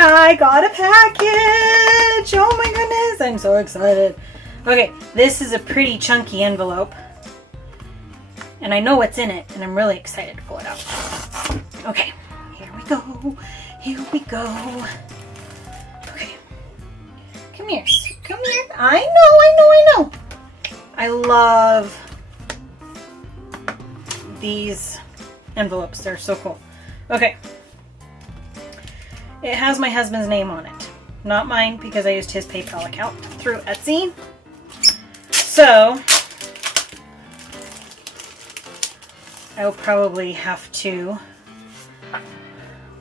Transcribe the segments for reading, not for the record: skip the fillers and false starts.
I got a package! Oh my goodness, I'm so excited. Okay, this is a pretty chunky envelope. And I know what's in it, and I'm really excited to pull it out. Okay, here we go. Here we go. Okay. Come here. Come here. I know. I love these envelopes. They're so cool. Okay. It has my husband's name on it. Not mine, because I used his PayPal account through Etsy. So I will probably have to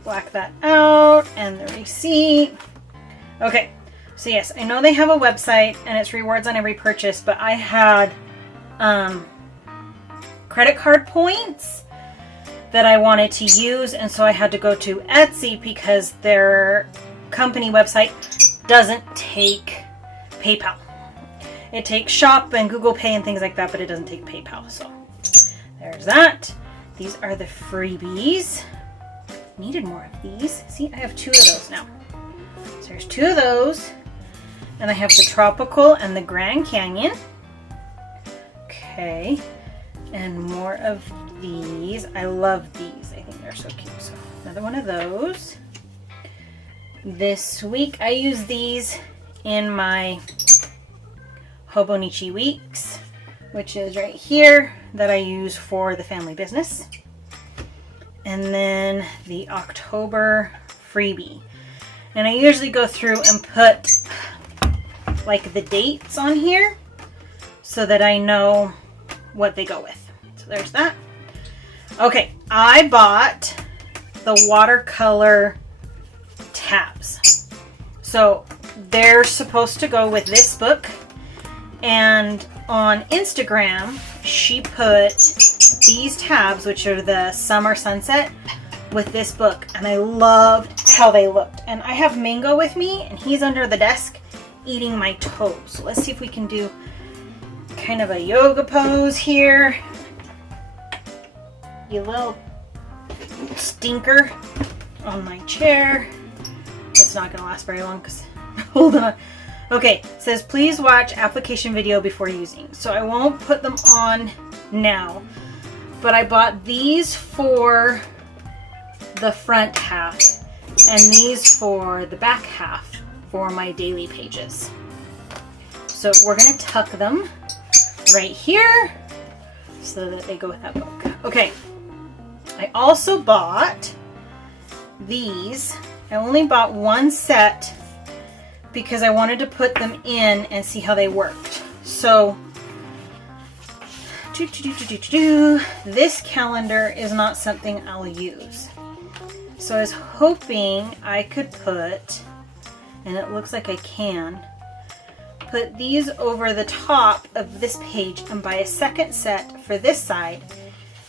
black that out, and the receipt. Okay, so yes, I know they have a website and it's rewards on every purchase, but I had credit card points that I wanted to use, and so I had to go to Etsy because their company website doesn't take PayPal. It takes Shop and Google Pay and things like that, but it doesn't take PayPal. So there's that. These are the freebies. Needed more of these. See, I have 2 of those now. So there's 2 of those. And I have the Tropical and the Grand Canyon. Okay. And more of these. I love these. I think they're so cute. So another one of those. This week I use these in my Hobonichi weeks, which is right here, that I use for the family business. And then the October freebie. And I usually go through and put like the dates on here so that I know what they go with. So there's that. Okay, I bought the watercolor tabs. So they're supposed to go with this book. And on Instagram, she put these tabs, which are the summer sunset, with this book. And I loved how they looked. And I have Mango with me, and he's under the desk eating my toes. So let's see if we can do kind of a yoga pose here. You little stinker on my chair. It's not going to last very long because, hold on. Okay, it says please watch application video before using. So I won't put them on now, but I bought these for the front half and these for the back half for my daily pages. So we're going to tuck them right here so that they go with that book. Okay, I also bought these. I only bought one set because I wanted to put them in and see how they worked. So, this calendar is not something I'll use. So I was hoping I could put, and it looks like I can, put these over the top of this page and buy a second set for this side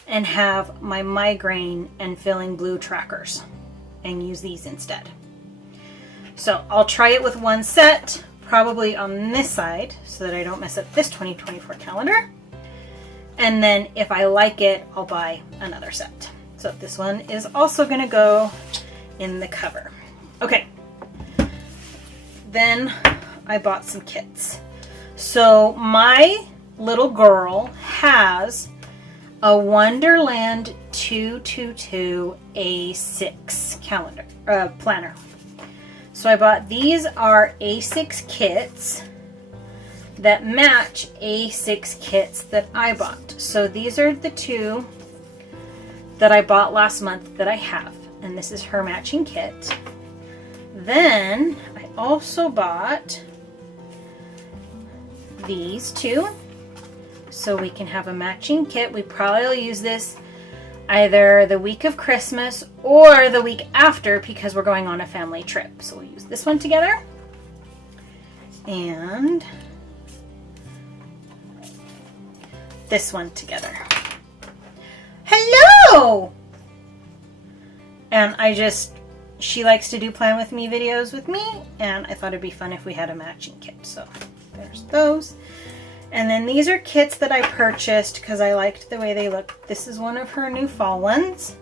and have my migraine and feeling blue trackers and use these instead. So I'll try it with one set, probably on this side, so that I don't mess up this 2024 calendar. And then if I like it, I'll buy another set. So this one is also going to go in the cover. Okay. Then I bought some kits. So my little girl has a Wonderland 222 A6 calendar, planner. So I bought, these are A6 kits that match A6 kits that I bought. So these are the 2 that I bought last month that I have. And this is her matching kit. Then I also bought these 2. So we can have a matching kit. We probably will use this either the week of Christmas or the week after because we're going on a family trip. So we'll use this one together. And this one together. Hello! And she likes to do plan with me videos with me, and I thought it'd be fun if we had a matching kit. So there's those. And then these are kits that I purchased because I liked the way they look. This is one of her new fall ones.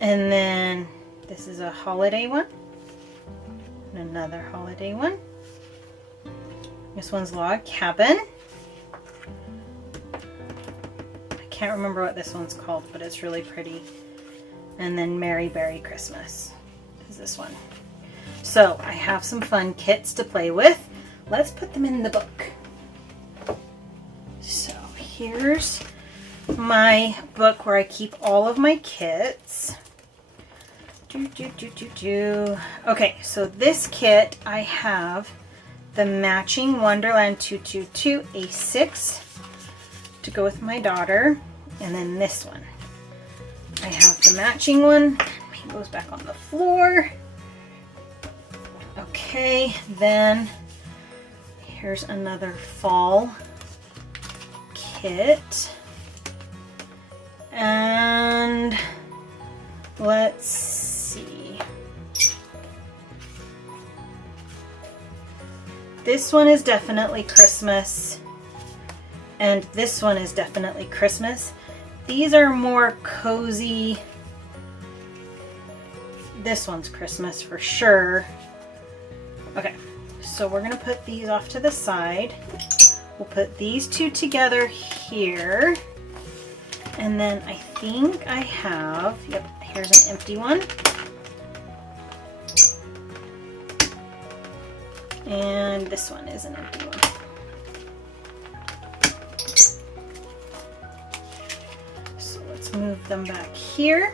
And then This is a holiday one. And another holiday one. This one's Log Cabin. I can't remember what this one's called, but it's really pretty. And then Merry Berry Christmas is this one. So I have some fun kits to play with. Let's put them in the book. So here's my book where I keep all of my kits. Okay, so this kit I have the matching Wonderland 222 A6 to go with my daughter, and then this one. I have the matching one. It goes back on the floor. Okay, then here's another fall kit. And let's see. This one is definitely Christmas. And this one is definitely Christmas. These are more cozy. This one's Christmas for sure. Okay, so we're gonna put these off to the side. We'll put these two together here. And then I think I have, yep, here's an empty one. And this one is an empty one. So let's move them back here.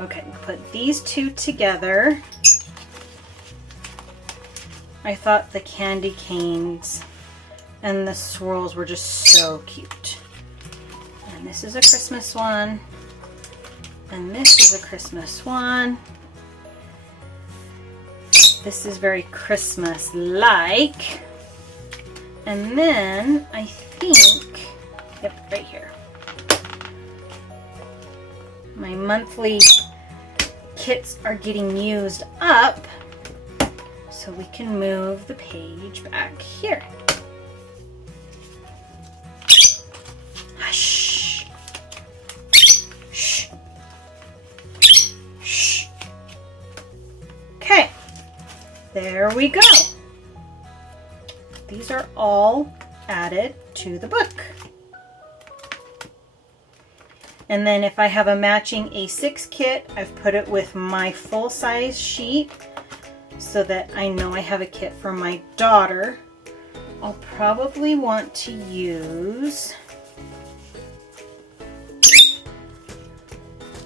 Okay, we'll put these two together. I thought the candy canes and the swirls were just so cute. And this is a Christmas one. And this is a Christmas one. This is very Christmas-like. And then I think, yep, right here. My monthly kits are getting used up. So we can move the page back here. Hush. Shh. Shh. Okay. There we go. These are all added to the book. And then if I have a matching A6 kit, I've put it with my full-size sheet so that I know I have a kit for my daughter. I'll probably want to use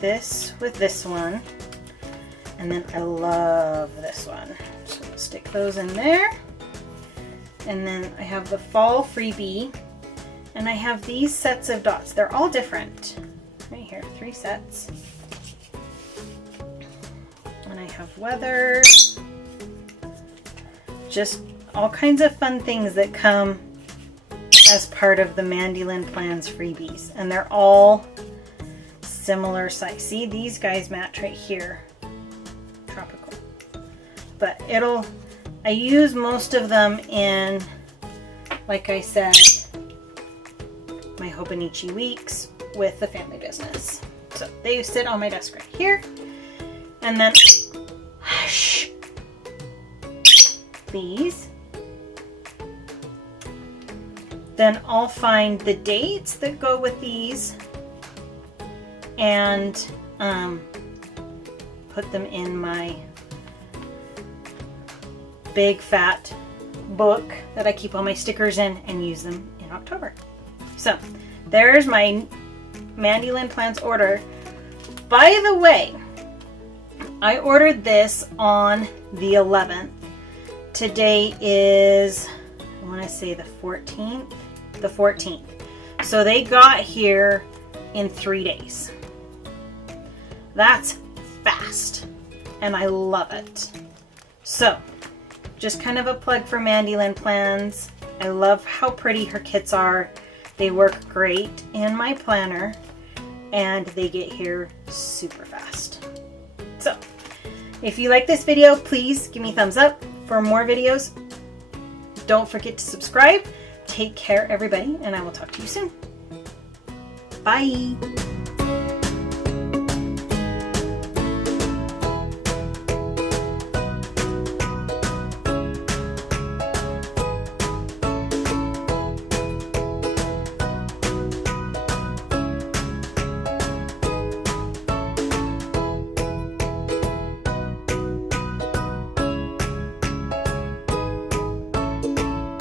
this with this one. And then I love this one. So we'll stick those in there. And then I have the fall freebie. And I have these sets of dots. They're all different. Right here, 3 sets. And I have weather. Just all kinds of fun things that come as part of the MandyLynn Plans freebies. And they're all similar size. See, these guys match right here. Tropical. But I use most of them in, like I said, my Hobonichi weeks with the family business. So they sit on my desk right here. And then, hush, please. Then I'll find the dates that go with these and put them in my big fat book that I keep all my stickers in and use them in October. So there's my MandyLynn Plans order. By the way, I ordered this on the 11th. Today is, I want to say the 14th. The 14th. So they got here in 3 days. That's fast. And I love it. So, just kind of a plug for MandyLynn Plans. I love how pretty her kits are. They work great in my planner. And they get here super fast. So, if you like this video, please give me a thumbs up. For more videos, don't forget to subscribe. Take care, everybody, and I will talk to you soon. Bye.